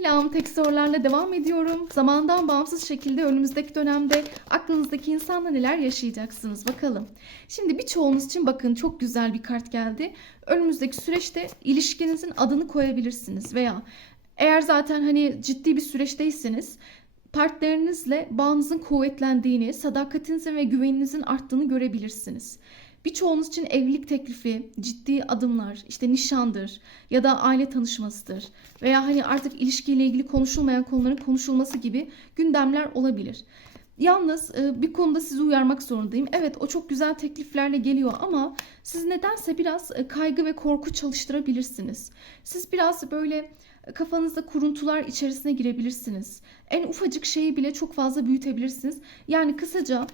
Selam, tek sorularla devam ediyorum. Zamandan bağımsız şekilde önümüzdeki dönemde aklınızdaki insanla neler yaşayacaksınız bakalım. Şimdi birçoğunuz için bakın çok güzel bir kart geldi. Önümüzdeki süreçte ilişkinizin adını koyabilirsiniz veya eğer zaten hani ciddi bir süreçteyseniz partnerinizle bağınızın kuvvetlendiğini, sadakatinizin ve güveninizin arttığını görebilirsiniz. Birçoğunuz için evlilik teklifi, ciddi adımlar, işte nişandır ya da aile tanışmasıdır veya hani artık ilişkiyle ilgili konuşulmayan konuların konuşulması gibi gündemler olabilir. Yalnız e, bir konuda sizi uyarmak zorundayım. Evet o çok güzel tekliflerle geliyor ama siz nedense biraz e, kaygı ve korku çalıştırabilirsiniz. Siz biraz böyle e, kafanızda kuruntular içerisine girebilirsiniz. En ufacık şeyi bile çok fazla büyütebilirsiniz. Yani kısaca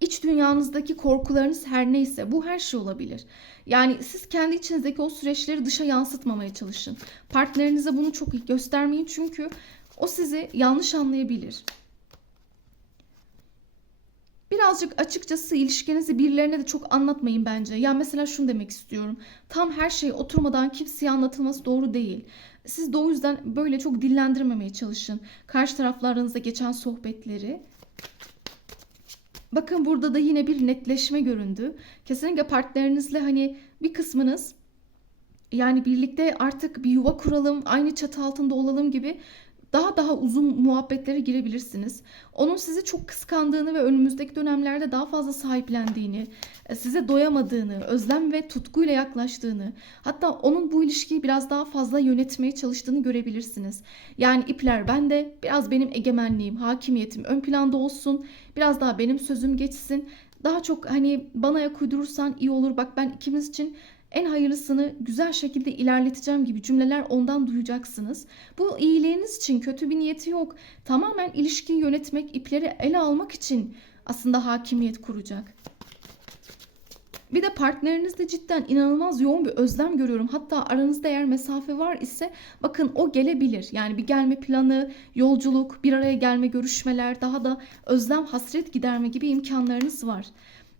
İç dünyanızdaki korkularınız her neyse bu her şey olabilir. Yani siz kendi içinizdeki o süreçleri dışa yansıtmamaya çalışın. Partnerinize bunu çok göstermeyin çünkü o sizi yanlış anlayabilir. Birazcık açıkçası ilişkinizi birilerine de çok anlatmayın bence. Ya mesela şunu demek istiyorum. Tam her şey oturmadan kimseye anlatılması doğru değil. Siz de o yüzden böyle çok dillendirmemeye çalışın. Karşı taraflarınızda geçen sohbetleri. Bakın burada da yine bir netleşme göründü. Kesinlikle partnerinizle hani bir kısmınız yani birlikte artık bir yuva kuralım, aynı çatı altında olalım gibi daha daha uzun muhabbetlere girebilirsiniz. Onun sizi çok kıskandığını ve önümüzdeki dönemlerde daha fazla sahiplendiğini, e, size doyamadığını, özlem ve tutkuyla yaklaştığını, hatta onun bu ilişkiyi biraz daha fazla yönetmeye çalıştığını görebilirsiniz. Yani ipler bende, biraz benim egemenliğim, hakimiyetim ön planda olsun, biraz daha benim sözüm geçsin. Daha çok hani bana ayak uydurursan iyi olur. Bak ben ikimiz için en hayırlısını güzel şekilde ilerleteceğim gibi cümleler ondan duyacaksınız. Bu iyiliğiniz için kötü bir niyeti yok. Tamamen ilişkiyi yönetmek, ipleri ele almak için aslında hakimiyet kuracak. Bir de partnerinizde cidden inanılmaz yoğun bir özlem görüyorum. Hatta aranızda eğer mesafe var ise bakın o gelebilir. Yani bir gelme planı, yolculuk, bir araya gelme, görüşmeler, daha da özlem, hasret giderme gibi imkanlarınız var.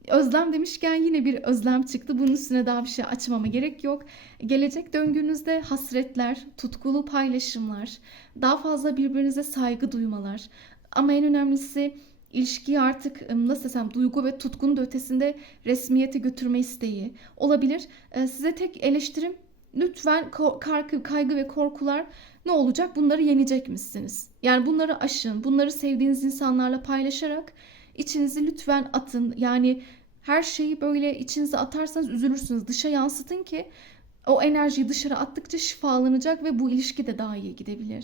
Özlem demişken yine bir özlem çıktı. Bunun üstüne daha bir şey açmama gerek yok. Gelecek döngünüzde hasretler, tutkulu paylaşımlar, daha fazla birbirinize saygı duymalar. Ama en önemlisi ilişkiyi artık nasıl desem duygu ve tutkunun ötesinde resmiyete götürme isteği olabilir. Size tek eleştirim lütfen kaygı, kaygı ve korkular ne olacak? Bunları yenecek misiniz? Yani bunları aşın, bunları sevdiğiniz insanlarla paylaşarak içinizi lütfen atın. Yani her şeyi böyle içinize atarsanız üzülürsünüz. Dışa yansıtın ki o enerjiyi dışarı attıkça şifalanacak ve bu ilişki de daha iyi gidebilir.